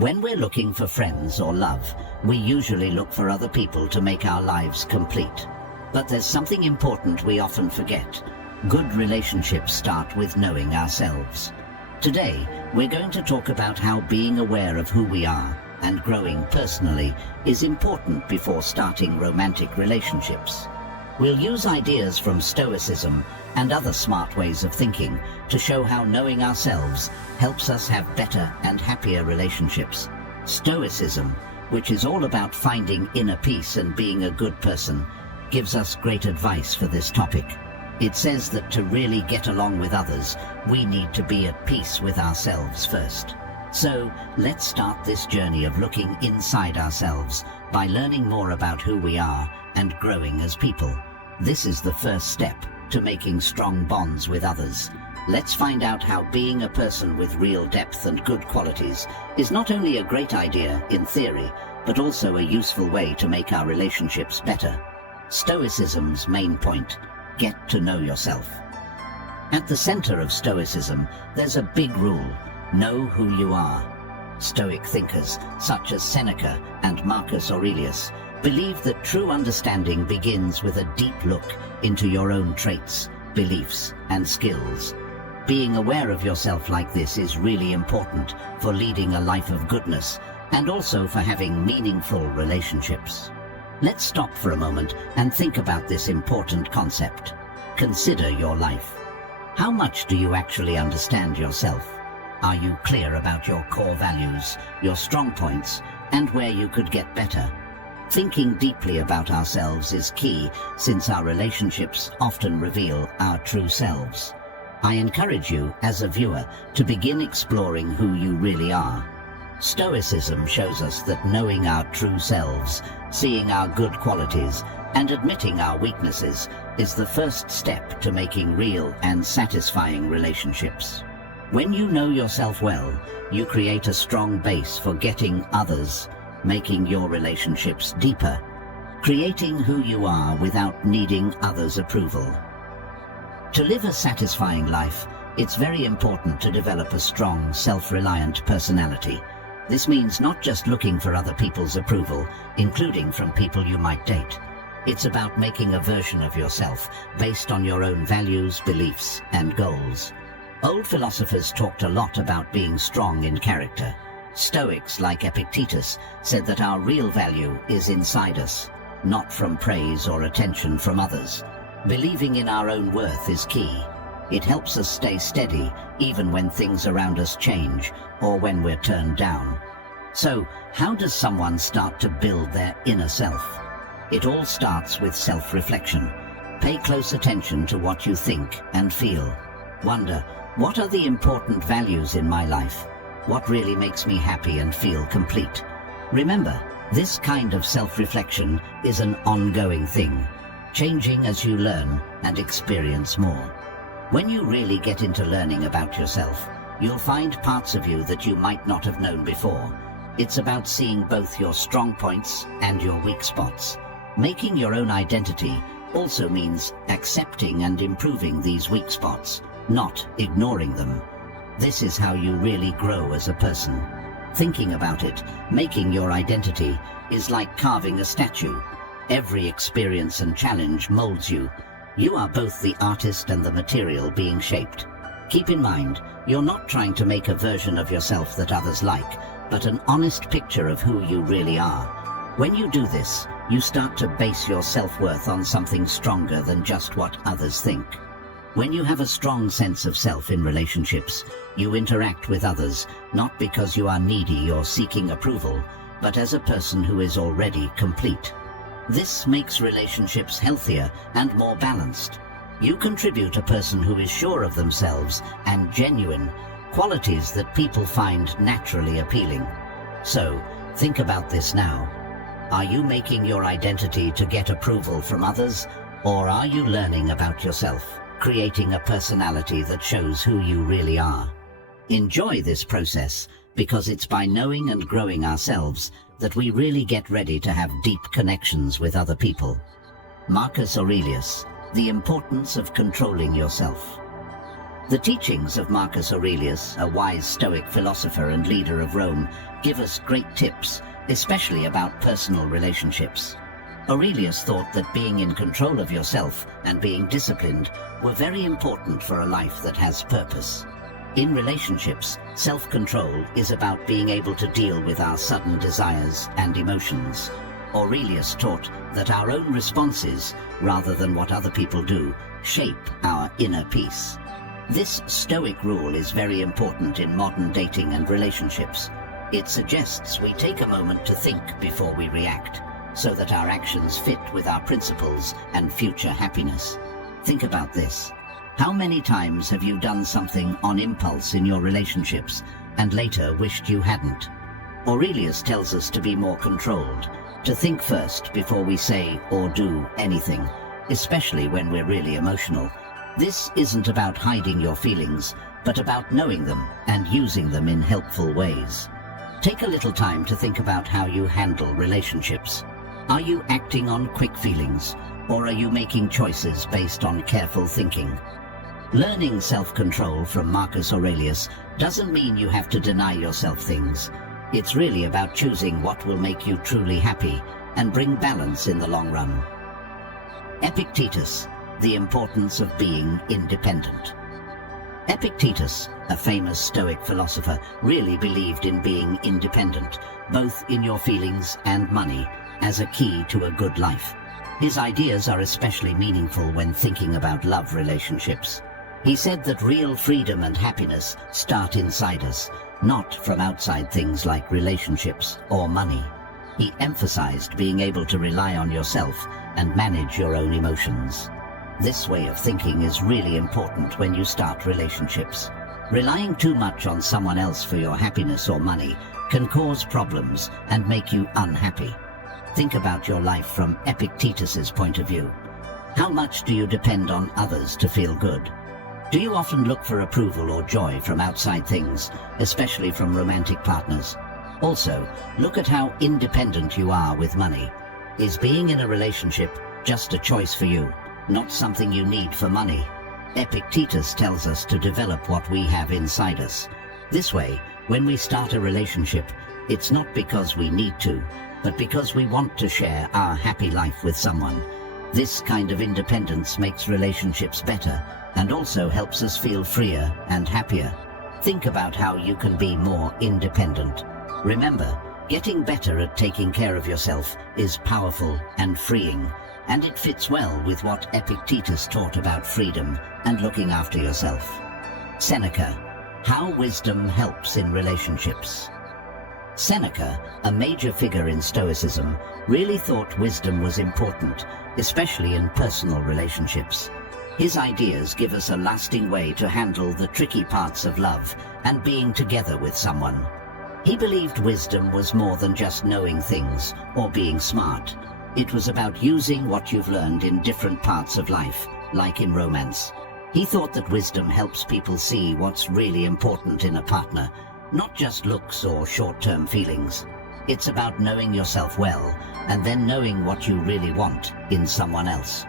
When we're looking for friends or love, we usually look for other people to make our lives complete. But there's something important we often forget. Good relationships start with knowing ourselves. Today, we're going to talk about how being aware of who we are and growing personally is important before starting romantic relationships. We'll use ideas from Stoicism and other smart ways of thinking to show how knowing ourselves helps us have better and happier relationships. Stoicism, which is all about finding inner peace and being a good person, gives us great advice for this topic. It says that to really get along with others, we need to be at peace with ourselves first. So, let's start this journey of looking inside ourselves by learning more about who we are and growing as people. This is the first step to making strong bonds with others. Let's find out how being a person with real depth and good qualities is not only a great idea in theory, but also a useful way to make our relationships better. Stoicism's main point: get to know yourself. At the center of Stoicism, there's a big rule: know who you are. Stoic thinkers, such as Seneca and Marcus Aurelius, believe that true understanding begins with a deep look into your own traits, beliefs, and skills. Being aware of yourself like this is really important for leading a life of goodness and also for having meaningful relationships. Let's stop for a moment and think about this important concept. Consider your life. How much do you actually understand yourself? Are you clear about your core values, your strong points, and where you could get better? Thinking deeply about ourselves is key, since our relationships often reveal our true selves. I encourage you, as a viewer, to begin exploring who you really are. Stoicism shows us that knowing our true selves, seeing our good qualities, and admitting our weaknesses is the first step to making real and satisfying relationships. When you know yourself well, you create a strong base for getting others, making your relationships deeper, creating who you are without needing others' approval. To live a satisfying life, it's very important to develop a strong, self-reliant personality. This means not just looking for other people's approval, including from people you might date. It's about making a version of yourself based on your own values, beliefs, and goals. Old philosophers talked a lot about being strong in character. Stoics like Epictetus said that our real value is inside us, not from praise or attention from others. Believing in our own worth is key. It helps us stay steady even when things around us change or when we're turned down. So, how does someone start to build their inner self? It all starts with self-reflection. Pay close attention to what you think and feel. Wonder, what are the important values in my life? What really makes me happy and feel complete? Remember, this kind of self-reflection is an ongoing thing, changing as you learn and experience more. When you really get into learning about yourself, you'll find parts of you that you might not have known before. It's about seeing both your strong points and your weak spots. Making your own identity also means accepting and improving these weak spots, not ignoring them. This is how you really grow as a person. Thinking about it, making your identity is like carving a statue. Every experience and challenge molds you. You are both the artist and the material being shaped. Keep in mind, you're not trying to make a version of yourself that others like, but an honest picture of who you really are. When you do this, you start to base your self-worth on something stronger than just what others think. When you have a strong sense of self in relationships, you interact with others not because you are needy or seeking approval, but as a person who is already complete. This makes relationships healthier and more balanced. You contribute a person who is sure of themselves and genuine, qualities that people find naturally appealing. So, think about this now. Are you making your identity to get approval from others, or are you learning about yourself, creating a personality that shows who you really are? Enjoy this process, because it's by knowing and growing ourselves that we really get ready to have deep connections with other people. Marcus Aurelius, The Importance of Controlling Yourself. The teachings of Marcus Aurelius, a wise Stoic philosopher and leader of Rome, give us great tips, especially about personal relationships. Aurelius thought that being in control of yourself and being disciplined were very important for a life that has purpose. In relationships, self-control is about being able to deal with our sudden desires and emotions. Aurelius taught that our own responses, rather than what other people do, shape our inner peace. This Stoic rule is very important in modern dating and relationships. It suggests we take a moment to think before we react, so that our actions fit with our principles and future happiness. Think about this. How many times have you done something on impulse in your relationships and later wished you hadn't? Aurelius tells us to be more controlled, to think first before we say or do anything, especially when we're really emotional. This isn't about hiding your feelings, but about knowing them and using them in helpful ways. Take a little time to think about how you handle relationships. Are you acting on quick feelings, or are you making choices based on careful thinking? Learning self-control from Marcus Aurelius doesn't mean you have to deny yourself things. It's really about choosing what will make you truly happy and bring balance in the long run. Epictetus, the importance of being independent. Epictetus, a famous Stoic philosopher, really believed in being independent, both in your feelings and money, as a key to a good life. His ideas are especially meaningful when thinking about love relationships. He said that real freedom and happiness start inside us, not from outside things like relationships or money. He emphasized being able to rely on yourself and manage your own emotions. This way of thinking is really important when you start relationships. Relying too much on someone else for your happiness or money can cause problems and make you unhappy. Think about your life from Epictetus's point of view. How much do you depend on others to feel good? Do you often look for approval or joy from outside things, especially from romantic partners? Also, look at how independent you are with money. Is being in a relationship just a choice for you, not something you need for money? Epictetus tells us to develop what we have inside us. This way, when we start a relationship, it's not because we need to, but because we want to share our happy life with someone. This kind of independence makes relationships better and also helps us feel freer and happier. Think about how you can be more independent. Remember, getting better at taking care of yourself is powerful and freeing, and it fits well with what Epictetus taught about freedom and looking after yourself. Seneca, how wisdom helps in relationships. Seneca, a major figure in Stoicism, really thought wisdom was important, especially in personal relationships. His ideas give us a lasting way to handle the tricky parts of love and being together with someone. He believed wisdom was more than just knowing things or being smart. It was about using what you've learned in different parts of life, like in romance. He thought that wisdom helps people see what's really important in a partner, not just looks or short-term feelings. It's about knowing yourself well and then knowing what you really want in someone else.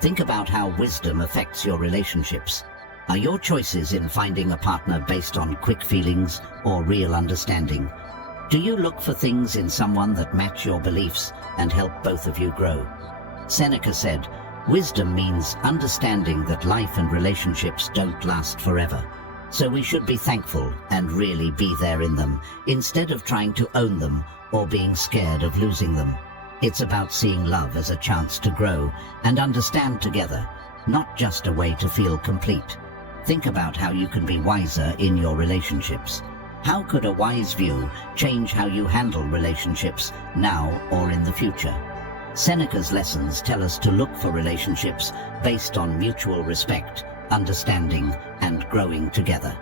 Think about how wisdom affects your relationships. Are your choices in finding a partner based on quick feelings or real understanding? Do you look for things in someone that match your beliefs and help both of you grow? Seneca said, wisdom means understanding that life and relationships don't last forever. So we should be thankful and really be there in them, instead of trying to own them or being scared of losing them. It's about seeing love as a chance to grow and understand together, not just a way to feel complete. Think about how you can be wiser in your relationships. How could a wise view change how you handle relationships now or in the future? Seneca's lessons tell us to look for relationships based on mutual respect, understanding, and growing together.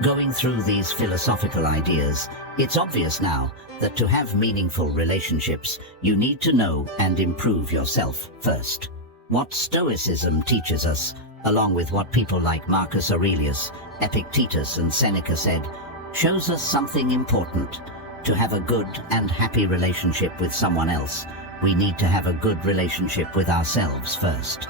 Going through these philosophical ideas, it's obvious now that to have meaningful relationships, you need to know and improve yourself first. What Stoicism teaches us, along with what people like Marcus Aurelius, Epictetus, and Seneca said, shows us something important. To have a good and happy relationship with someone else, we need to have a good relationship with ourselves first.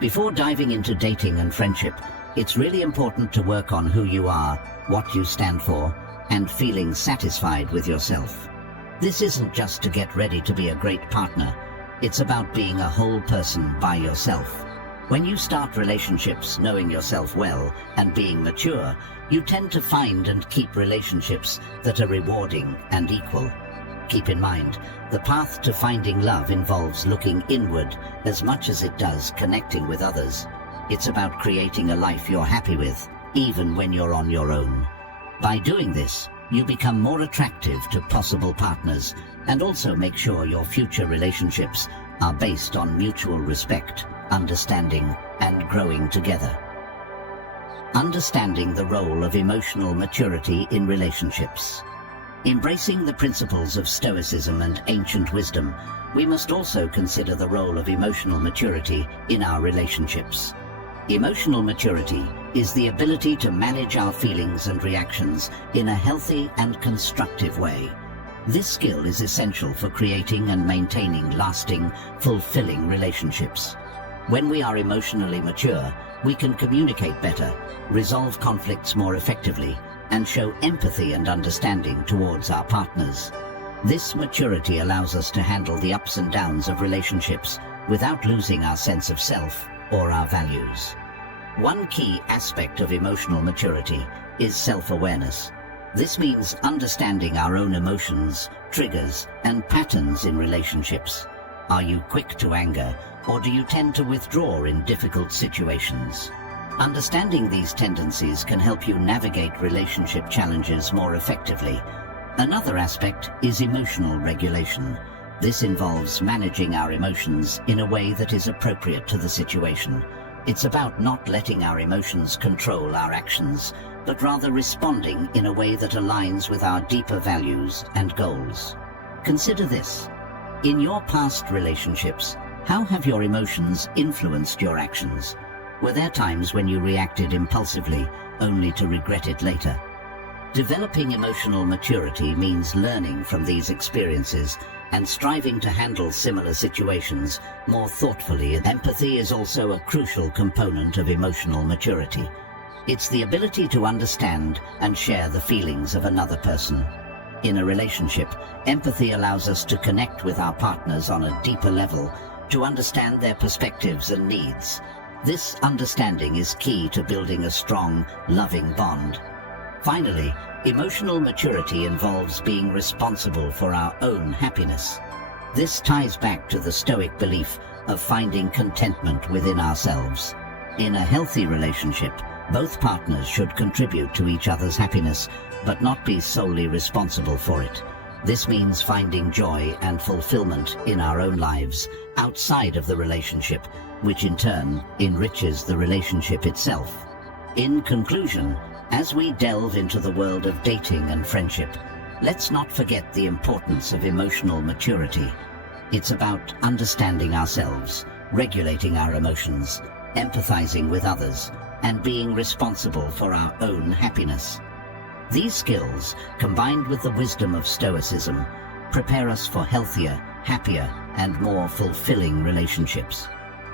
Before diving into dating and friendship, it's really important to work on who you are, what you stand for, and feeling satisfied with yourself. This isn't just to get ready to be a great partner. It's about being a whole person by yourself. When you start relationships knowing yourself well and being mature, you tend to find and keep relationships that are rewarding and equal. Keep in mind, the path to finding love involves looking inward as much as it does connecting with others. It's about creating a life you're happy with, even when you're on your own. By doing this, you become more attractive to possible partners and also make sure your future relationships are based on mutual respect, understanding, and growing together. Understanding the role of emotional maturity in relationships. Embracing the principles of Stoicism and ancient wisdom, we must also consider the role of emotional maturity in our relationships. Emotional maturity is the ability to manage our feelings and reactions in a healthy and constructive way. This skill is essential for creating and maintaining lasting, fulfilling relationships. When we are emotionally mature, we can communicate better, resolve conflicts more effectively, and show empathy and understanding towards our partners. This maturity allows us to handle the ups and downs of relationships without losing our sense of self or our values. One key aspect of emotional maturity is self-awareness. This means understanding our own emotions, triggers, and patterns in relationships. Are you quick to anger, or do you tend to withdraw in difficult situations? Understanding these tendencies can help you navigate relationship challenges more effectively. Another aspect is emotional regulation. This involves managing our emotions in a way that is appropriate to the situation. It's about not letting our emotions control our actions, but rather responding in a way that aligns with our deeper values and goals. Consider this. In your past relationships, how have your emotions influenced your actions? Were there times when you reacted impulsively, only to regret it later? Developing emotional maturity means learning from these experiences and striving to handle similar situations more thoughtfully. Empathy is also a crucial component of emotional maturity. It's the ability to understand and share the feelings of another person. In a relationship, empathy allows us to connect with our partners on a deeper level, to understand their perspectives and needs. This understanding is key to building a strong, loving bond. Finally, emotional maturity involves being responsible for our own happiness. This ties back to the Stoic belief of finding contentment within ourselves. In a healthy relationship, both partners should contribute to each other's happiness, but not be solely responsible for it. This means finding joy and fulfillment in our own lives outside of the relationship, which in turn enriches the relationship itself. In conclusion, as we delve into the world of dating and friendship, let's not forget the importance of emotional maturity. It's about understanding ourselves, regulating our emotions, empathizing with others, and being responsible for our own happiness. These skills, combined with the wisdom of Stoicism, prepare us for healthier, happier, and more fulfilling relationships.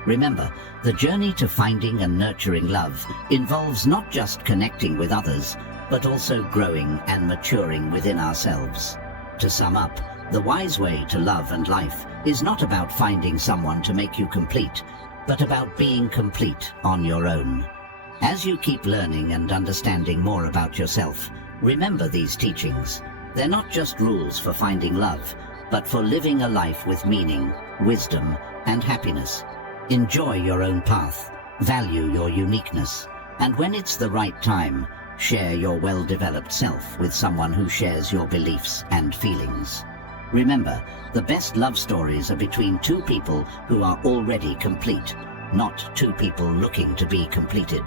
Remember, the journey to finding and nurturing love involves not just connecting with others, but also growing and maturing within ourselves. To sum up, the wise way to love and life is not about finding someone to make you complete, but about being complete on your own. As you keep learning and understanding more about yourself, remember these teachings. They're not just rules for finding love, but for living a life with meaning, wisdom, and happiness. Enjoy your own path, value your uniqueness, and when it's the right time, share your well-developed self with someone who shares your beliefs and feelings. Remember, the best love stories are between two people who are already complete, not two people looking to be completed.